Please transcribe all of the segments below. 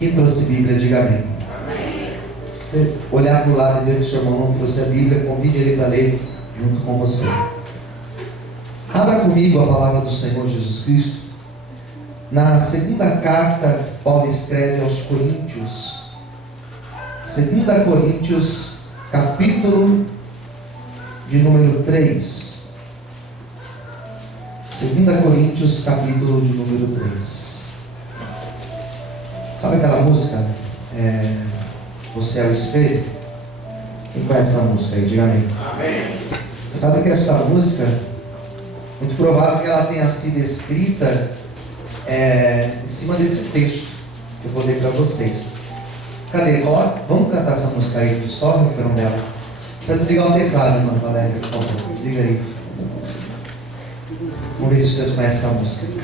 Quem trouxe Bíblia, diga amém. Amém. Se você olhar para o lado e ver que o seu irmão não trouxe a Bíblia, convide ele para ler junto com você. Abra comigo a palavra do Senhor Jesus Cristo na segunda carta que Paulo escreve aos Coríntios. 2 Coríntios, capítulo de número 3. 2 Coríntios, capítulo de número 3. Sabe aquela música? Você é o espelho? Quem conhece essa música aí? Diga amém. Amém. Sabe que essa música, muito provável que ela tenha sido escrita em cima desse texto que eu vou ler para vocês. Cadê? Vamos cantar essa música aí, só o refrão dela. Precisa desligar o teclado, irmã Valéria, por favor. Desliga aí. Vamos ver se vocês conhecem essa música.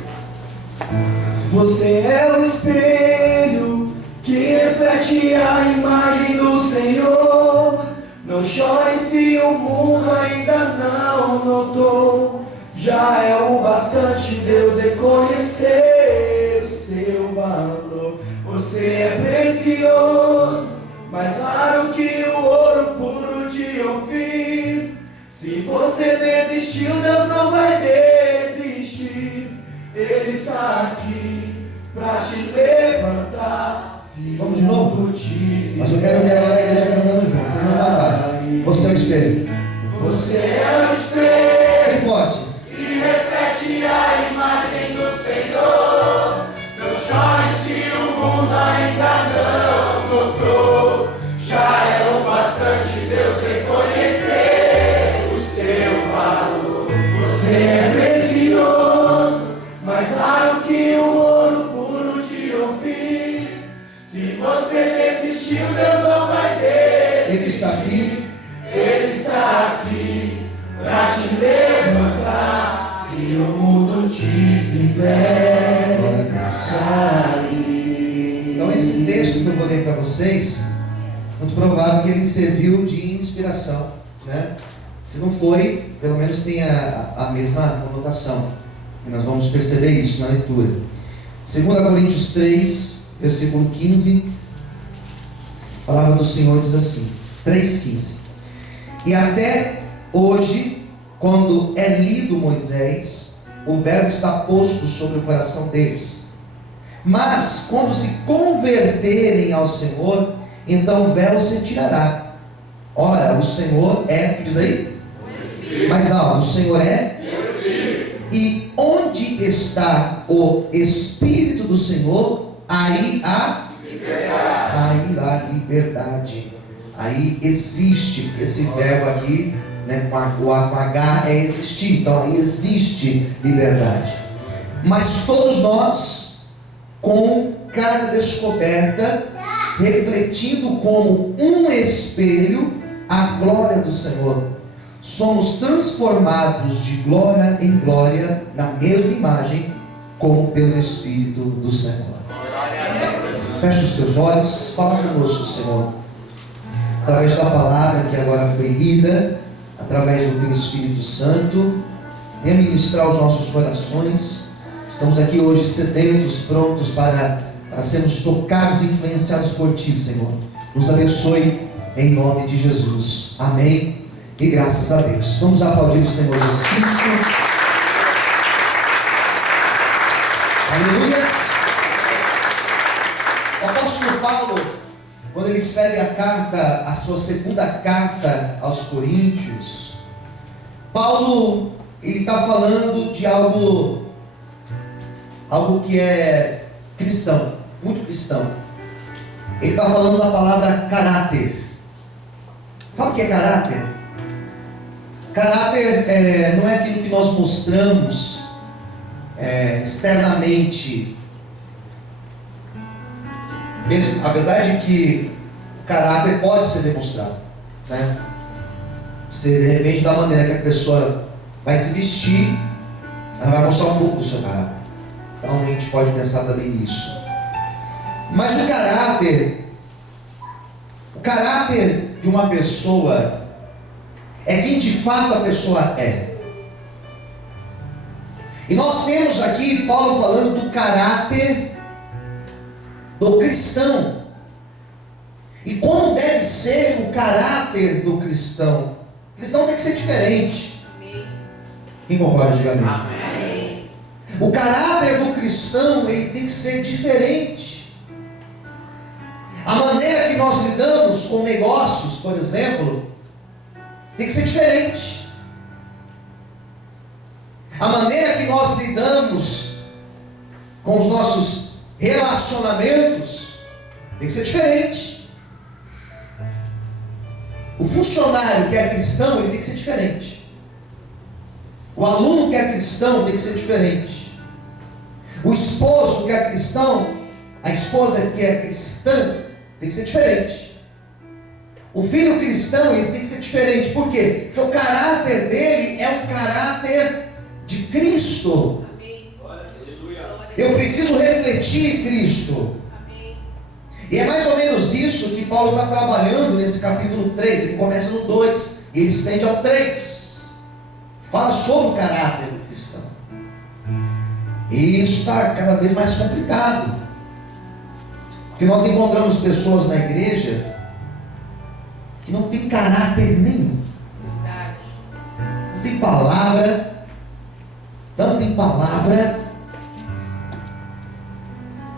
Você é o espelho que reflete a imagem do Senhor. Não chore se o mundo ainda não notou. Já é o bastante Deus reconhecer o seu valor. Você é precioso, mais raro que o ouro puro de Ofir. Se você desistiu, Deus não vai desistir. Ele está aqui pra te levantar. Vamos de novo? Mas eu quero ver agora a igreja cantando junto. Vocês vão cantar. Você é o espelho. Você é o espelho Bem forte. que reflete a imagem do Senhor. Não chore se o mundo ainda não notou. Já é o bastante Deus reconhecer o seu valor. Você é precioso, mais raro que o ouro puro de Ofir. Se você desistiu, Deus não vai desistir. Ele está aqui. Ele está aqui pra te levantar. Se o mundo te fizer Glória a Deus. cair. Então esse texto que eu vou ler para vocês, muito provável que ele serviu de inspiração, né? Se não foi, pelo menos tem a mesma conotação. E nós vamos perceber isso na leitura. 2 Coríntios 3, versículo 15. A palavra do Senhor diz assim, 3,15. E até hoje, quando é lido Moisés, o véu está posto sobre o coração deles. Mas quando se converterem ao Senhor, então o véu se tirará. Ora, o Senhor é, diz aí? Mais alto, o Senhor é? E onde está o Espírito do Senhor, aí há liberdade. Aí existe, esse verbo aqui, né, com H é existir, então aí existe liberdade. Mas todos nós, com cara descoberta, refletindo como um espelho a glória do Senhor, somos transformados de glória em glória na mesma imagem, como pelo Espírito do Senhor. Feche os teus olhos, fala conosco, Senhor, através da palavra que agora foi lida, através do teu Espírito Santo. Venha ministrar os nossos corações. Estamos aqui hoje sedentos, prontos para sermos tocados e influenciados por Ti, Senhor. Nos abençoe em nome de Jesus. Amém. E graças a Deus. Vamos aplaudir o Senhor Jesus Cristo. Aleluias. O apóstolo Paulo, quando ele escreve a sua segunda carta aos Coríntios, Paulo, ele está falando de algo que é cristão, muito cristão. Ele está falando da palavra caráter. Sabe o que é caráter? Caráter não é aquilo que nós mostramos externamente, mesmo, apesar de que o caráter pode ser demonstrado, né? Você, de repente, da maneira que a pessoa vai se vestir, ela vai mostrar um pouco do seu caráter. Então a gente pode pensar também nisso. Mas o caráter de uma pessoa é quem de fato a pessoa é. E nós temos aqui Paulo falando do caráter do cristão. E como deve ser o caráter do cristão? O cristão tem que ser diferente. Amém. Quem concorda, diga amém. Amém. O caráter do cristão, ele tem que ser diferente. A maneira que nós lidamos com negócios, por exemplo, tem que ser diferente. A maneira que nós lidamos com os nossos relacionamentos tem que ser diferente. O funcionário que é cristão, ele tem que ser diferente. O aluno que é cristão tem que ser diferente. O esposo que é cristão, a esposa que é cristã, tem que ser diferente. O filho cristão, ele tem que ser diferente. Por quê? Porque o caráter dele é um caráter de Cristo. Amém. Eu preciso refletir Cristo. Amém. E é mais ou menos isso que Paulo está trabalhando nesse capítulo 3. Ele começa no 2 e ele estende ao 3. Fala sobre o caráter do cristão. E isso está cada vez mais complicado. Porque nós encontramos pessoas na igreja que não tem caráter nenhum. Verdade. Não tem palavra. Não tem palavra.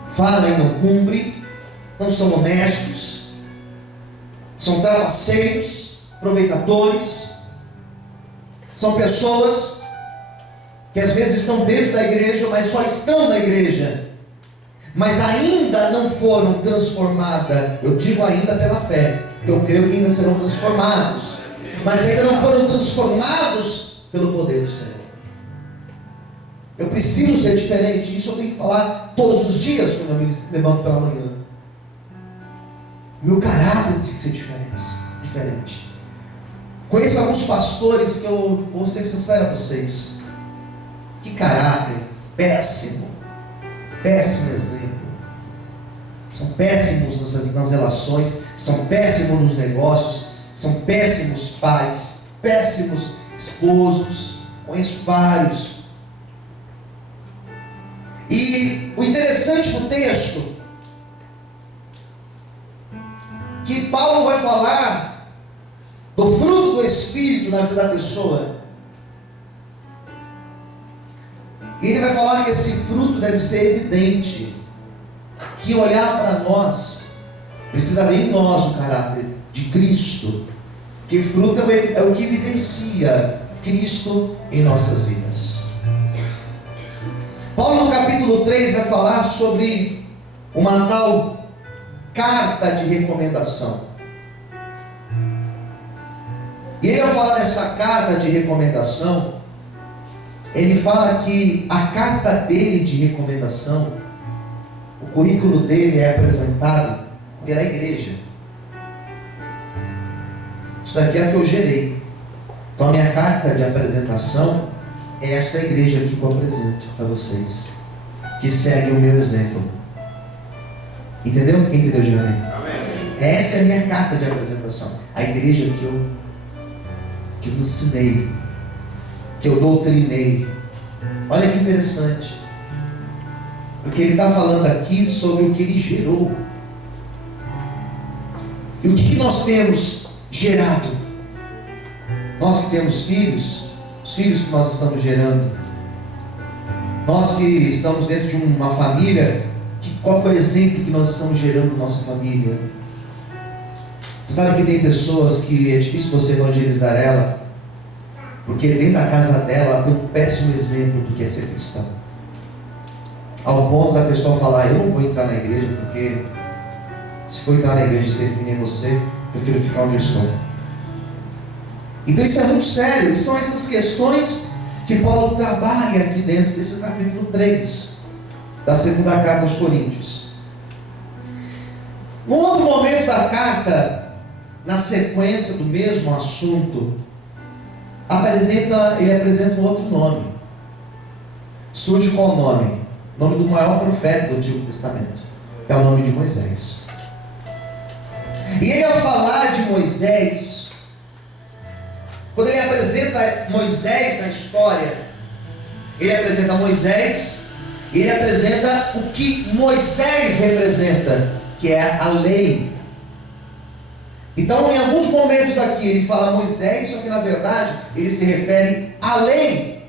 Fala e não cumpre. Não são honestos. São travesseiros, aproveitadores. São pessoas que às vezes estão dentro da igreja, mas só estão na igreja, mas ainda não foram transformadas. Eu digo ainda pela fé. Eu creio que ainda serão transformados, mas ainda não foram transformados pelo poder do Senhor. Eu preciso ser diferente. Isso eu tenho que falar todos os dias quando eu me levanto pela manhã. Meu caráter tem que ser diferente. Conheço alguns pastores que eu vou ser sincero a vocês. Que caráter péssimo. Péssimo exemplo. São péssimos nas relações, são péssimos nos negócios, são péssimos pais, péssimos esposos. Conheço vários. E o interessante do texto, que Paulo vai falar do fruto do Espírito na vida da pessoa. E ele vai falar que esse fruto deve ser evidente. Que olhar para nós, precisa ver em nós o caráter de Cristo. Que fruto é o que evidencia Cristo em nossas vidas. Paulo no capítulo 3 vai falar sobre uma tal carta de recomendação. E ele, ao falar dessa carta de recomendação, ele fala que a carta dele de recomendação, o currículo dele é apresentado pela igreja. Isso daqui é o que eu gerei. Então a minha carta de apresentação é esta igreja aqui que eu apresento para vocês, que segue o meu exemplo. Entendeu? Quem entendeu, diga amém. Amém. Essa é a minha carta de apresentação. A igreja que eu ensinei, que eu doutrinei. Olha que interessante, porque ele está falando aqui sobre o que ele gerou. E o que nós temos gerado? Nós que temos filhos, os filhos que nós estamos gerando, nós que estamos dentro de uma família, qual é o exemplo que nós estamos gerando na nossa família? Você sabe que tem pessoas que é difícil você evangelizar ela, porque dentro da casa dela ela tem um péssimo exemplo do que é ser cristão, ao ponto da pessoa falar: eu não vou entrar na igreja, porque se for entrar na igreja e ser que nem você, prefiro ficar onde eu estou. Então isso é muito sério. E são essas questões que Paulo trabalha aqui dentro desse capítulo 3 da segunda carta aos Coríntios. Num outro momento da carta, na sequência do mesmo assunto, ele apresenta um outro nome. Surge qual nome? O nome do maior profeta do Antigo Testamento. É o nome de Moisés. E ele, ao falar de Moisés, quando ele apresenta Moisés na história, ele apresenta Moisés Ele apresenta o que Moisés representa, que é a lei. Então, em alguns momentos aqui, ele fala Moisés, só que na verdade, ele se refere à lei.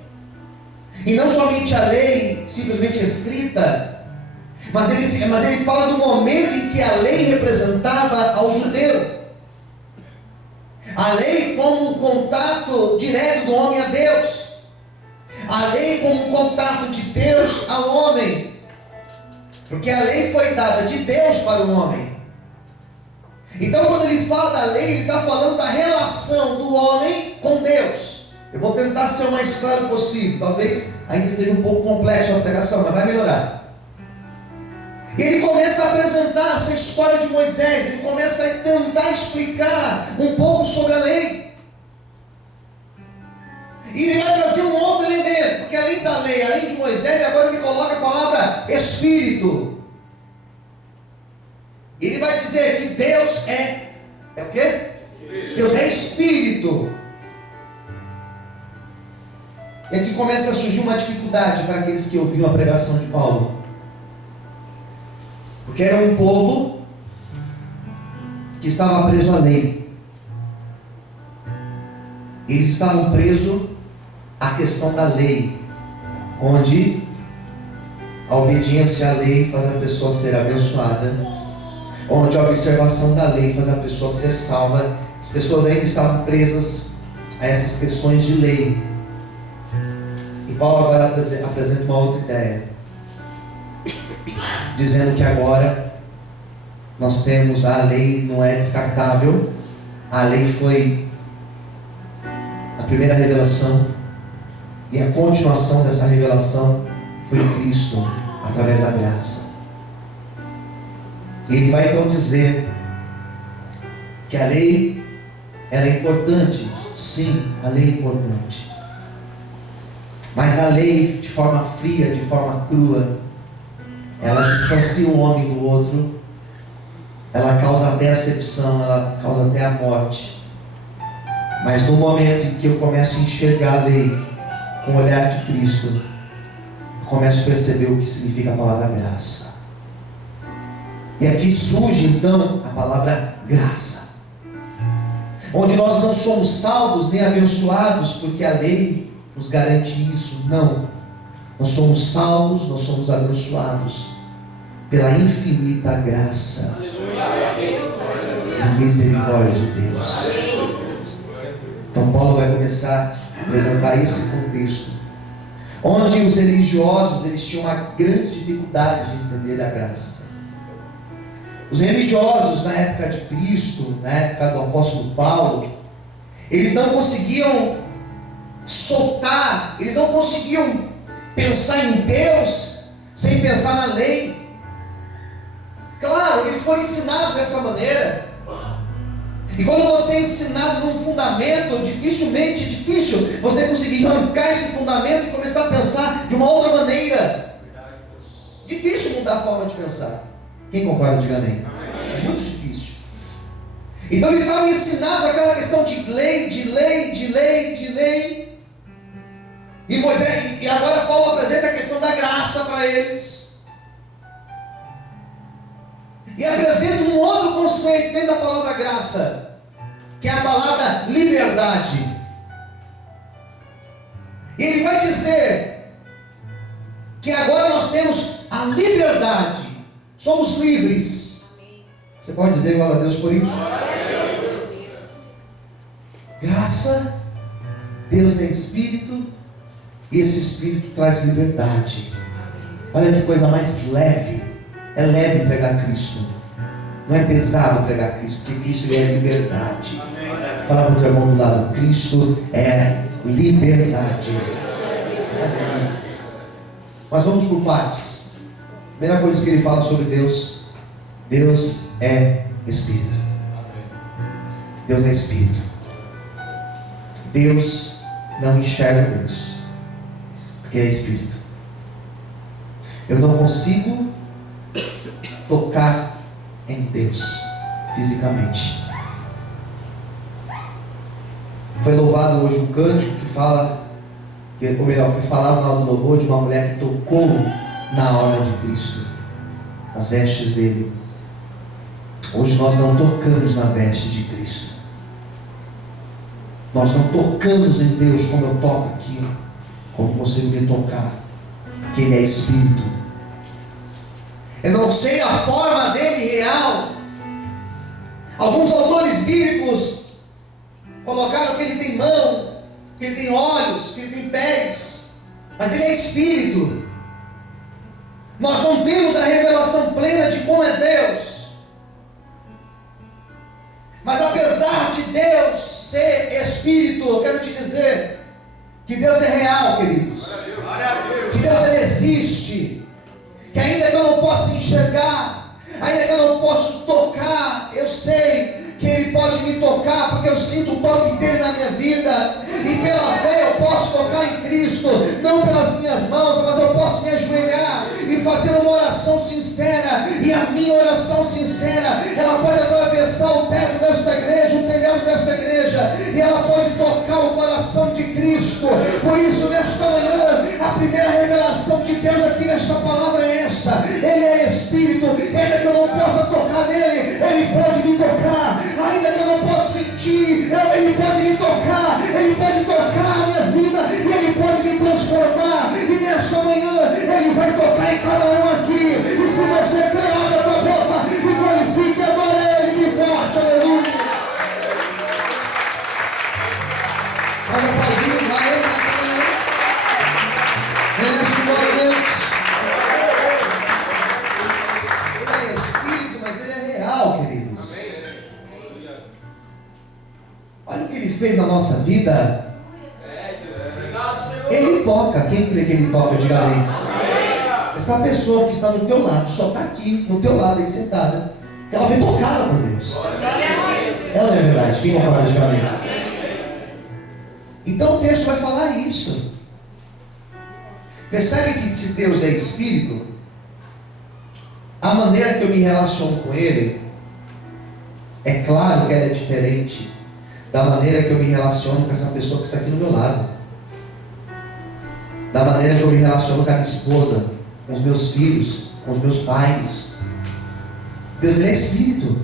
E não somente a lei, simplesmente escrita, mas ele fala do momento em que a lei representava ao judeu. A lei como um contato direto do homem a Deus. A lei como um contato de Deus ao homem. Porque a lei foi dada de Deus para o homem. Então, quando ele fala da lei, ele está falando da relação do homem com Deus. Eu vou tentar ser o mais claro possível. Talvez ainda esteja um pouco complexo a pregação, mas vai melhorar. E ele começa a apresentar essa história de Moisés. Ele começa a tentar explicar um pouco sobre a lei. E ele vai trazer um outro elemento, porque além da lei, além de Moisés, agora ele coloca a palavra Espírito. Ele vai dizer que Deus é o quê? Deus é Espírito. E aqui começa a surgir uma dificuldade para aqueles que ouviam a pregação de Paulo. Porque era um povo que estava preso à lei. Eles estavam presos à questão da lei, onde a obediência à lei faz a pessoa ser abençoada, onde a observação da lei faz a pessoa ser salva. As pessoas ainda estavam presas a essas questões de lei. E Paulo agora apresenta uma outra ideia, dizendo que agora nós temos a lei, não é descartável. A lei foi a primeira revelação, e a continuação dessa revelação foi em Cristo, através da graça. E ele vai então dizer que a lei era importante. Sim, a lei é importante. Mas a lei, de forma fria, de forma crua, ela distancia o homem do outro, ela causa até acepção, ela causa até a morte. Mas no momento em que eu começo a enxergar a lei com o olhar de Cristo, eu começo a perceber o que significa a palavra graça. E aqui surge então a palavra graça, onde nós não somos salvos nem abençoados porque a lei nos garante isso. Não, nós somos salvos, nós somos abençoados pela infinita graça e misericórdia de Deus. Então Paulo vai começar a apresentar esse contexto, onde os religiosos eles tinham uma grande dificuldade de entender a graça. Os religiosos na época de Cristo, na época do apóstolo Paulo, eles não conseguiam soltar, eles não conseguiam pensar em Deus sem pensar na lei. Claro, eles foram ensinados dessa maneira. E quando você é ensinado num fundamento, dificilmente é difícil você conseguir arrancar esse fundamento e começar a pensar de uma outra maneira. Difícil mudar a forma de pensar. Quem concorda, diga amém. Muito difícil. Então eles estavam ensinados aquela questão de lei, de lei, de lei, de lei. E Moisés, e agora Paulo apresenta a questão da graça para eles. E apresenta um outro conceito dentro da palavra graça, que é a palavra liberdade. E ele vai dizer que agora nós temos a liberdade, somos livres. Você pode dizer glória a Deus por isso? Graça, Deus é Espírito, e esse Espírito traz liberdade. Olha que coisa mais leve. É leve pregar Cristo, não é pesado pregar Cristo, porque Cristo é liberdade. Fala para o teu irmão do lado: Cristo é liberdade. Mas vamos por partes. Primeira coisa que ele fala sobre Deus: Deus é Espírito. Deus é Espírito. Deus não enxerga Deus, porque é Espírito. Eu não consigo tocar em Deus fisicamente. Foi louvado hoje um cântico que fala, ou melhor, foi falado na hora do louvor de uma mulher que tocou na obra de Cristo, as vestes dele. Hoje nós não tocamos na veste de Cristo. Nós não tocamos em Deus como eu toco aqui, como você me tocar, que Ele é Espírito. Eu não sei a forma dele real. Alguns autores bíblicos colocaram que Ele tem mão, que Ele tem olhos, que Ele tem pés, mas Ele é Espírito. Nós não temos a revelação plena de como é Deus. Mas apesar de Deus ser Espírito, eu quero te dizer que Deus é real, queridos. Que Deus ele existe. Que ainda que eu não possa enxergar, ainda que eu não possa tocar, eu sei que Ele pode me tocar, porque eu sinto o toque dele na minha vida. E pela fé eu posso tocar em Cristo, não pelas minhas mãos, mas eu posso me ajoelhar e fazer uma oração sincera. E a minha oração sincera, ela pode atravessar o teto desta igreja, o telhado desta igreja, e ela pode tocar o coração de Cristo. Por isso, nesta manhã, a primeira revelação de Deus aqui nesta palavra é essa: Ele é Espírito. Ainda que eu não possa tocar nele, Ele pode me tocar. Ainda que eu não possa sentir, Ele pode me tocar. Ele pode tocar a minha vida e Ele pode me transformar. E nesta manhã Ele vai tocar em cada um aqui. E se você crê, abre a tua boca e glorifique agora Ele bem forte. Aleluia. Olha o paizinho, vai Ele nessa manhã. Merece glória a Deus. Ele é Espírito, mas Ele é real, queridos. Olha o que Ele fez na nossa vida. Ele toca. Quem crê que Ele toca, diga amém. Essa pessoa que está no teu lado, só está aqui, no teu lado, aí sentada, ela foi tocada por Deus. Ela não é verdade? Quem concorda, diga amém. Então o texto vai falar isso. Percebe que se Deus é Espírito, a maneira que eu me relaciono com Ele, é claro que ela é diferente da maneira que eu me relaciono com essa pessoa que está aqui no meu lado, da maneira que eu me relaciono com a minha esposa, com os meus filhos, com os meus pais. Deus ele é Espírito.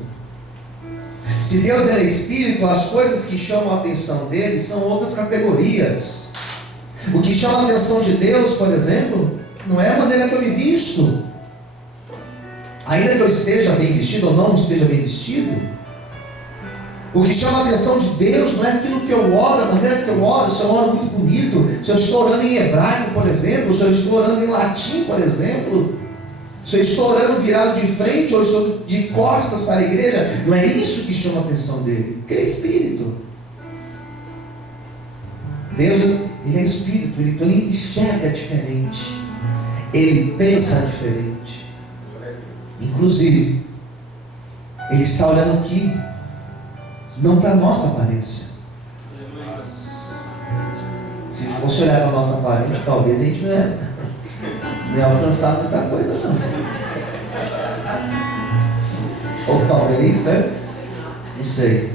Se Deus ele é Espírito, as coisas que chamam a atenção dele são outras categorias. O que chama a atenção de Deus, por exemplo, não é a maneira que eu me visto, ainda que eu esteja bem vestido ou não esteja bem vestido. O que chama a atenção de Deus não é aquilo que eu oro, a maneira que eu oro, se eu oro muito bonito, se eu estou orando em hebraico, por exemplo, se eu estou orando em latim, por exemplo, se eu estou orando virado de frente ou estou de costas para a igreja. Não é isso que chama a atenção dele, porque ele é Espírito. Deus, ele é Espírito, ele enxerga diferente, ele pensa diferente. Inclusive, ele está olhando aqui, não para a nossa aparência. Se fosse olhar para a nossa aparência, talvez a gente não ia alcançar muita coisa, não. Ou talvez, né? Não sei.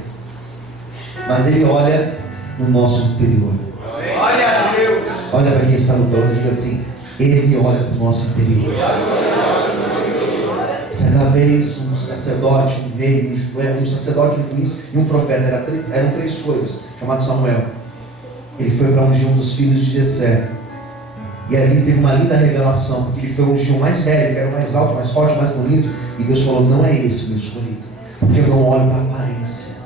Mas ele olha no nosso interior. Glória a Deus. Olha para quem está no plano e diga assim: Ele olha para o nosso interior. Certa vez um sacerdote veio, um sacerdote, um juiz e um profeta, eram três coisas, chamado Samuel. Ele foi para ungir um dos filhos de Jessé, e ali teve uma linda revelação, porque ele foi ungir o mais velho, que era o mais alto, mais forte, mais bonito, e Deus falou: não é esse o meu escolhido, porque eu não olho para a aparência,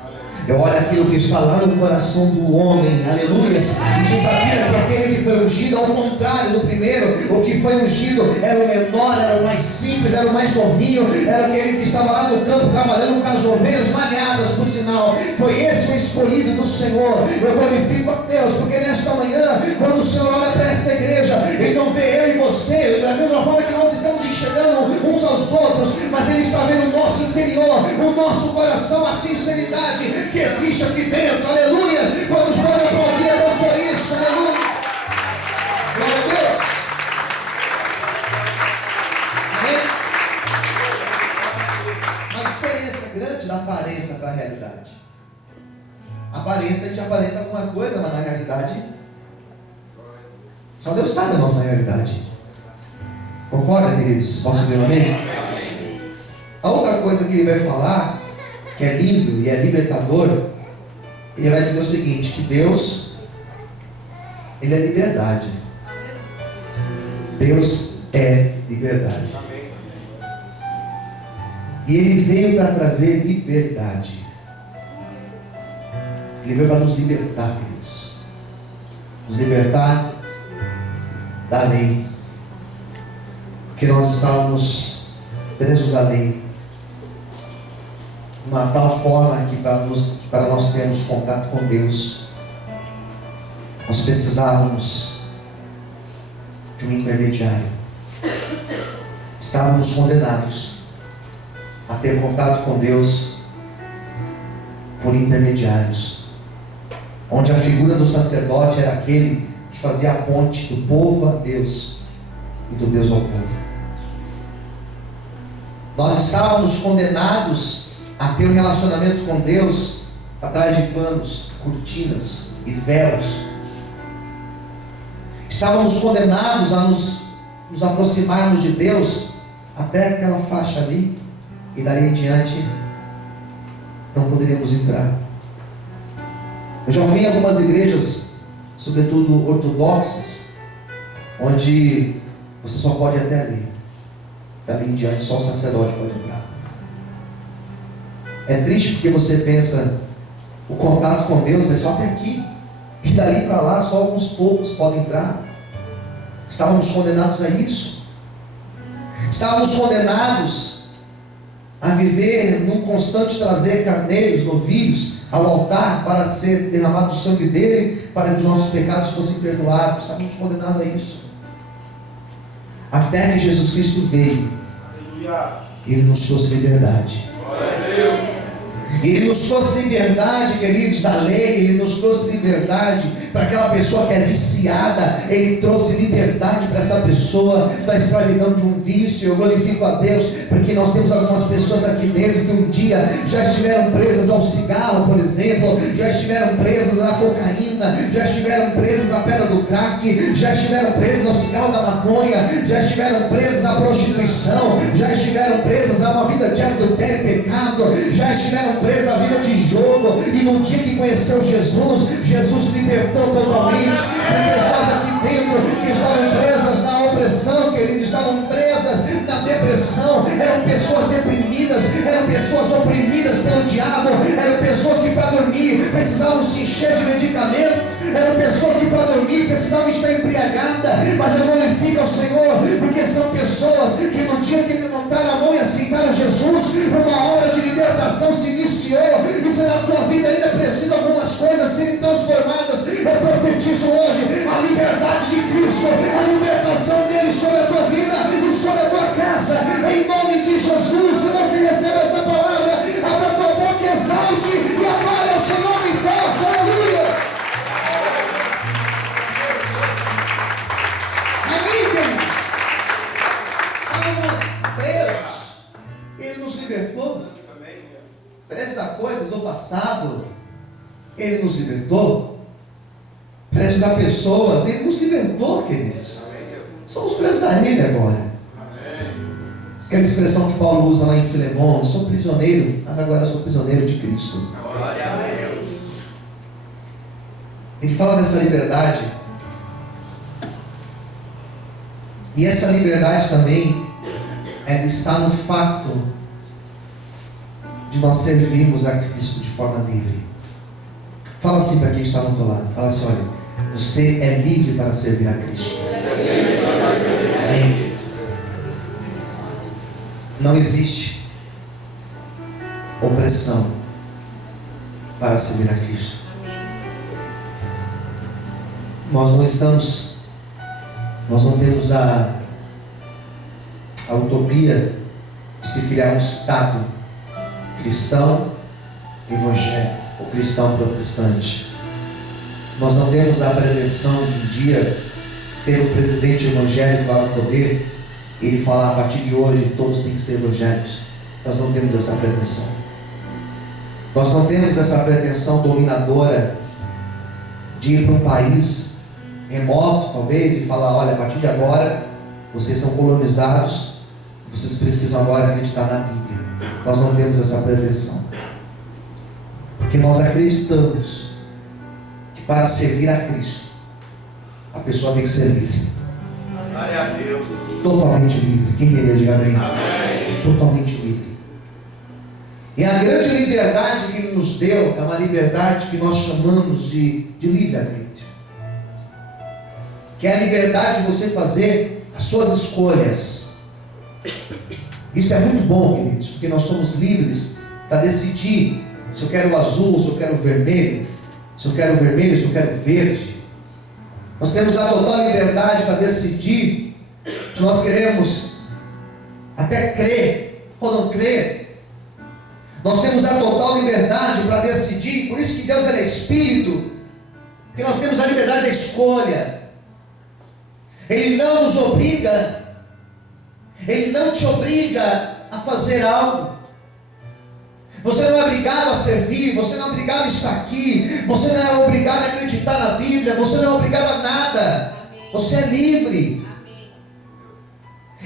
eu olho aquilo que está lá no coração do homem. Aleluias. E diz a Bíblia que aquele que foi ungido, ao contrário do primeiro, o que foi ungido era o menor, era o mais simples, era o mais novinho, era aquele que estava lá no campo trabalhando com as ovelhas malhadas, por sinal. Foi esse o escolhido do Senhor. Eu glorifico a Deus, porque nesta manhã, quando o Senhor olha para esta igreja, Ele não vê eu e você da mesma forma que nós estamos enxergando uns aos outros, mas Ele está vendo o nosso interior, o nosso coração, a sinceridade que existe aqui dentro. Aleluia. Quando podem aplaudir a Deus por isso. Aleluia. Glória a Deus. Amém? Uma diferença grande da aparência para a realidade. A aparência a gente aparenta alguma coisa, mas na realidade só Deus sabe a nossa realidade. Concorda, queridos? Posso ouvir um amém? A outra coisa que ele vai falar, que é lindo e é libertador, ele vai dizer o seguinte, que Deus, Ele é liberdade. Deus é liberdade. E Ele veio para trazer liberdade. Ele veio para nos libertar, queridos. Nos libertar da lei. Porque nós estávamos presos à lei. De uma tal forma que para nós termos contato com Deus, nós precisávamos de um intermediário. Estávamos condenados a ter contato com Deus por intermediários, onde a figura do sacerdote era aquele que fazia a ponte do povo a Deus e do Deus ao povo. Nós estávamos condenados a ter um relacionamento com Deus atrás de panos, cortinas e véus. Estávamos condenados a nos aproximarmos de Deus até aquela faixa ali, e dali em diante não poderíamos entrar. Eu já vi em algumas igrejas, sobretudo ortodoxas, onde você só pode ir até ali. Dali em diante só o sacerdote pode entrar. É triste porque você pensa, o contato com Deus é só até aqui, e dali para lá só alguns poucos podem entrar. Estávamos condenados a isso. Estávamos condenados a viver num constante trazer carneiros, novilhos ao altar para ser derramado o sangue dele, para que os nossos pecados fossem perdoados. Estávamos condenados a isso. Até que Jesus Cristo veio. Ele nos trouxe liberdade. Ele nos trouxe liberdade, queridos, da lei. Ele nos trouxe liberdade para aquela pessoa que é viciada. Ele trouxe liberdade para essa pessoa da escravidão de um vício. Eu glorifico a Deus porque nós temos algumas pessoas aqui dentro que um dia já estiveram presas ao cigarro, por exemplo, já estiveram presas à cocaína, já estiveram presas à pedra do crack, já estiveram presas ao cigarro da maconha, já estiveram presas à prostituição, já estiveram presas a uma vida de adultério e pecado, já estiveram presas à vida de jogo, e no dia que conheceu Jesus, Jesus libertou totalmente. Tem pessoas aqui dentro que estavam presas na opressão, queridos, estavam presas na depressão, eram pessoas deprimidas, eram pessoas oprimidas pelo diabo, eram pessoas que para dormir precisavam se encher de medicamentos, eram pessoas que para dormir precisavam estar embriagadas, mas eu glorifico ao Senhor, porque são pessoas que no dia que levantaram a mão e aceitaram Jesus, uma obra de libertação se iniciou. E se na tua vida ainda precisa algumas coisas serem transformadas, eu profetizo hoje a liberdade de Cristo, a libertação dele sobre a tua vida e sobre a tua casa, em nome de Jesus. Se você recebe esta palavra, abra tua boca, exalte e adore ao seu nome forte. Aleluia. Amém, queridos? Estávamos presos, ele nos libertou. Presos a coisas do passado, ele nos libertou. Presos a pessoas, ele nos libertou, queridos. Somos presos a ele agora. Aquela expressão que Paulo usa lá em Filemão: sou prisioneiro, mas agora sou prisioneiro de Cristo. Ele fala dessa liberdade. E essa liberdade também está no fato de nós servirmos a Cristo de forma livre. Fala assim para quem está do outro lado. Fala assim: olha, você é livre para servir a Cristo. Amém. Não existe opressão para servir a Cristo. Nós não temos a utopia de se criar um Estado cristão evangélico ou cristão protestante. Nós não temos a pretensão de um dia ter um presidente evangélico lá no poder e ele falar: a partir de hoje todos têm que ser evangélicos. Nós não temos essa pretensão. Nós não temos essa pretensão dominadora de ir para um país remoto talvez e falar: olha, a partir de agora vocês são colonizados, vocês precisam agora acreditar na Bíblia. Nós não temos essa pretensão, porque nós acreditamos que para servir a Cristo, a pessoa tem que ser livre. Glória a Deus. Totalmente livre. Quem queria dizer amém? Amém. Totalmente livre. E a grande liberdade que Ele nos deu é uma liberdade que nós chamamos de livre-arbítrio, que é a liberdade de você fazer as suas escolhas. Isso é muito bom, queridos, porque nós somos livres para decidir se eu quero o azul, se eu quero o vermelho, se eu quero o vermelho, se eu quero o verde. Nós temos a total liberdade para decidir se nós queremos até crer ou não crer. Nós temos a total liberdade para decidir. Por isso que Deus é Espírito, porque nós temos a liberdade da escolha. Ele não nos obriga, Ele não te obriga a fazer algo. Você não é obrigado a servir, você não é obrigado a estar aqui, você não é obrigado a acreditar na Bíblia, você não é obrigado a nada. Você é livre.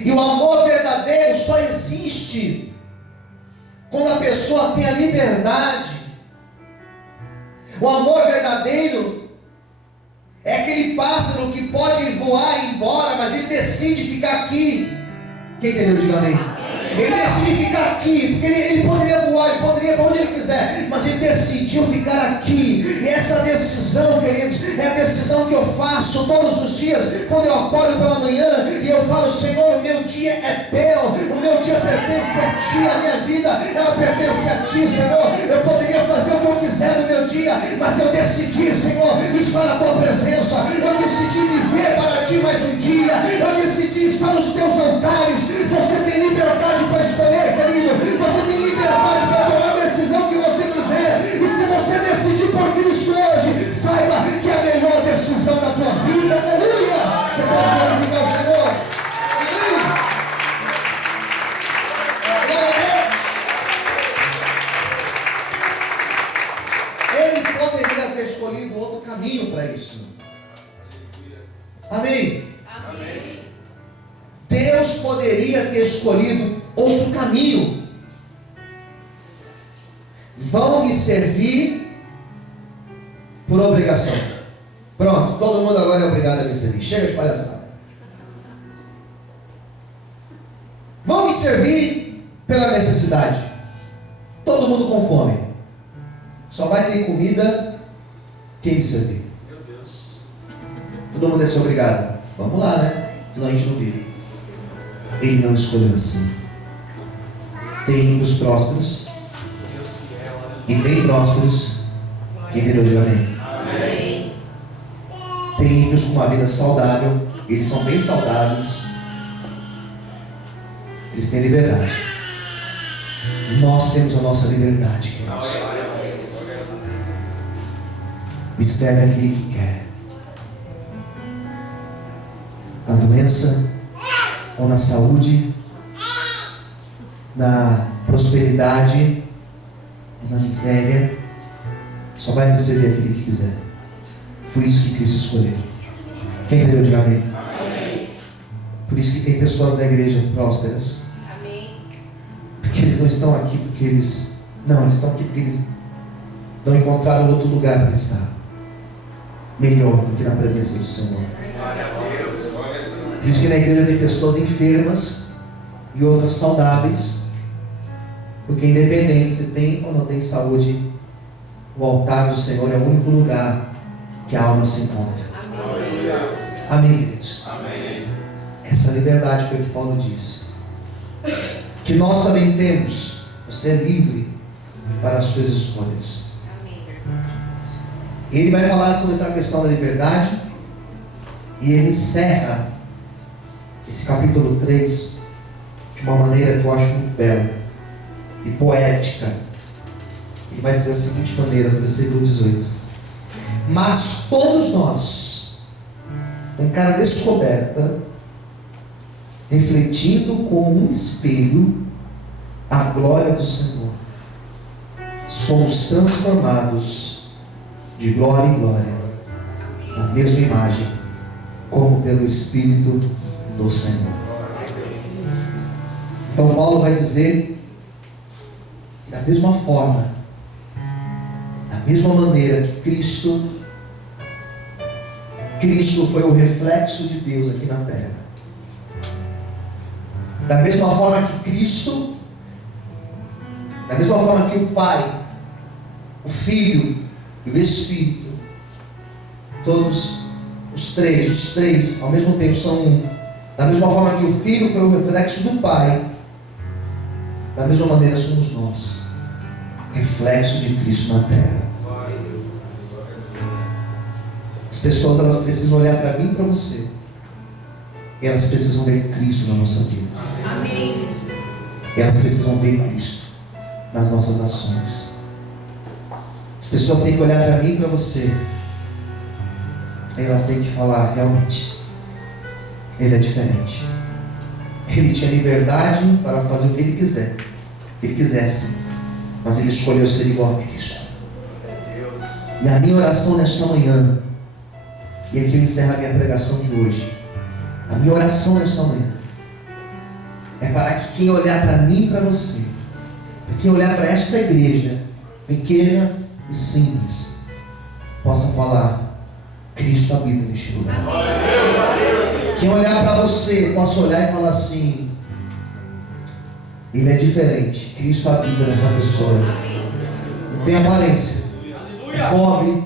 E o amor verdadeiro só existe quando a pessoa tem a liberdade. O amor verdadeiro é aquele pássaro que pode voar e ir embora, mas ele decide ficar aqui. Quem entendeu? Diga amém. Ele decide ficar aqui, porque ele poderia voar, ele poderia ir para onde ele quiser, mas ele decidiu ficar aqui. E essa decisão, queridos, é a decisão que eu faço todos os dias, quando eu acordo pela manhã e eu falo: Senhor, o meu dia é teu, o meu dia pertence a ti, a minha vida, ela pertence a ti, Senhor. Eu poderia fazer o que eu quiser no meu dia, mas eu decidi, Senhor, estar na tua presença. Eu decidi viver para ti mais um dia, eu decidi estar nos teus altares. Você tem liberdade para escolher, querido. Você tem liberdade para tomar a decisão que você quiser. E se você decidir por Cristo hoje, saiba que é a melhor decisão da tua vida. Aleluia! Você pode glorificar o Senhor. Amém? Glória a Deus. Ele poderia ter escolhido outro caminho para isso. Amém? Amém. Deus poderia ter escolhido outro caminho. Vão me servir por obrigação. Pronto, todo mundo agora é obrigado a me servir. Chega de palhaçada. Vão me servir pela necessidade. Todo mundo com fome. Só vai ter comida quem me servir. Todo mundo é ser obrigado. Vamos lá, né? Senão a gente não vive. Ele não escolheu assim. Tem ímpios prósperos e tem prósperos que entenderam de amém. Amém. Tem ímpios com uma vida saudável, eles são bem saudáveis, eles têm liberdade. Nós temos a nossa liberdade, queridos. Me serve aquele que quer. Na doença ou na saúde, na prosperidade ou na miséria, só vai me servir aquele que quiser. Foi isso que Cristo escolheu. Quem entendeu? Diga amém. Amém. Por isso que tem pessoas da igreja prósperas, Amém. porque eles não estão aqui porque eles estão aqui porque eles não encontraram outro lugar para estar melhor do que na presença do Senhor. Por isso que na igreja tem pessoas enfermas e outras saudáveis, porque independente se tem ou não tem saúde, o altar do Senhor é o único lugar que a alma se encontra. Amém. Amém, queridos? Amém. Essa liberdade foi o que Paulo disse, que nós também temos. Você é livre para as suas escolhas. Amém. Ele vai falar sobre essa questão da liberdade, e ele encerra esse capítulo 3 de uma maneira que eu acho muito bela e poética. Ele vai dizer da seguinte maneira, no versículo 18: mas todos nós, com cara descoberta, refletindo como um espelho a glória do Senhor, somos transformados de glória em glória, na mesma imagem, como pelo Espírito do Senhor. Então Paulo vai dizer que da mesma forma, da mesma maneira que Cristo foi o reflexo de Deus aqui na terra. Da mesma forma que Cristo, da mesma forma que o Pai, o Filho e o Espírito, todos os três ao mesmo tempo são um. Da mesma forma que o Filho foi o reflexo do Pai, da mesma maneira somos nós, reflexo de Cristo na terra. As pessoas, elas precisam olhar para mim e para você, e elas precisam ver Cristo na nossa vida. Amém. E elas precisam ver Cristo nas nossas ações. As pessoas têm que olhar para mim e para você, e elas têm que falar: realmente, Ele é diferente. Ele tinha liberdade para fazer o que Ele quisesse, mas Ele escolheu ser igual a Cristo. E a minha oração nesta manhã, e aqui eu encerro a minha pregação de hoje, a minha oração nesta manhã é para que quem olhar para mim e para você, para quem olhar para esta igreja pequena e simples, possa falar: Cristo habita neste lugar. Quem olhar para você possa olhar e falar assim: Ele é diferente, Cristo habita nessa pessoa. Não tem aparência, é pobre,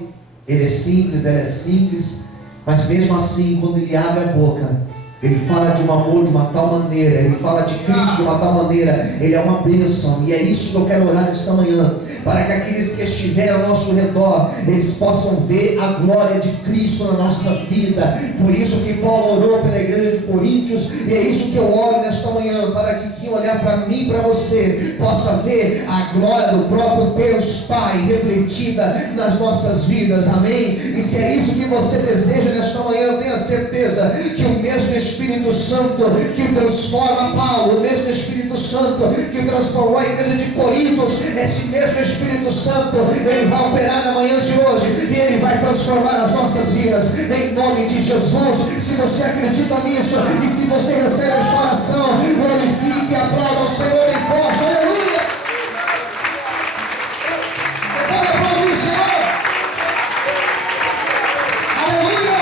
ele é simples, ela é simples, mas mesmo assim, quando ele abre a boca, ele fala de um amor de uma tal maneira, ele fala de Cristo de uma tal maneira, ele é uma bênção. E é isso que eu quero orar nesta manhã, para que aqueles que estiverem ao nosso redor, eles possam ver a glória de Cristo na nossa vida. Foi isso que Paulo orou pela igreja de Coríntios, e é isso que eu oro nesta manhã, para que quem olhar para mim e para você possa ver a glória do próprio Deus Pai refletida nas nossas vidas. Amém? E se é isso que você deseja nesta manhã, tenha certeza que o mesmo Espírito Santo que transforma Paulo, o mesmo Espírito Santo que transformou a igreja de Coríntios, esse mesmo Espírito Santo, ele vai operar na manhã de hoje, e ele vai transformar as nossas vidas, em nome de Jesus. Se você acredita nisso, e se você recebe esta oração, glorifique e aplauda ao Senhor em forte, aleluia. Você pode aplaudir o Senhor? Aleluia.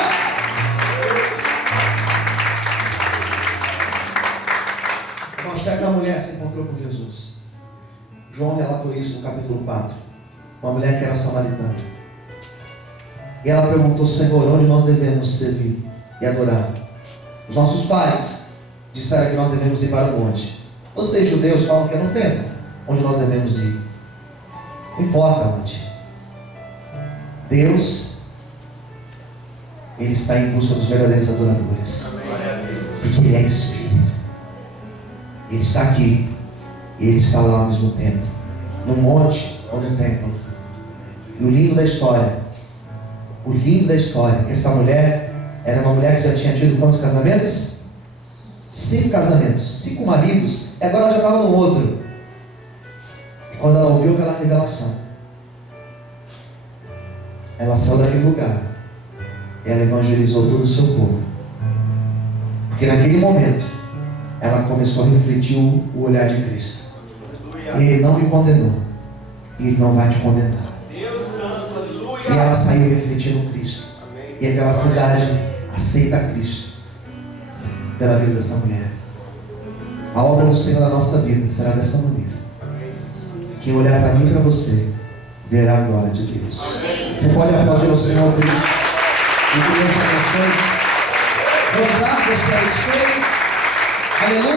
Uma certa mulher se encontrou com Jesus. João relatou isso no capítulo 4. Uma mulher que era samaritana. E ela perguntou: Senhor, onde nós devemos servir e adorar? Os nossos pais disseram que nós devemos ir para o monte. Vocês, judeus, falam que é no templo onde nós devemos ir. Não importa onde. Deus, Ele está em busca dos verdadeiros adoradores. Porque Ele é Espírito. Ele está aqui e Ele está lá ao mesmo tempo, no monte ou no templo. E o lindo da história, que essa mulher era uma mulher que já tinha tido quantos casamentos? 5 casamentos, 5 maridos, e agora ela já estava no outro. E quando ela ouviu aquela revelação, ela saiu daquele lugar, ela evangelizou todo o seu povo, porque naquele momento ela começou a refletir o olhar de Cristo. Ele não me condenou, e Ele não vai te condenar. E ela saiu refletindo Cristo. E aquela cidade aceita Cristo pela vida dessa mulher. A obra do Senhor na nossa vida será dessa maneira. Quem olhar para mim e para você verá a glória de Deus. Você pode aplaudir ao Senhor por isso. E que Deus te abençoe. Vamos lá, você é o espelho. Aleluia.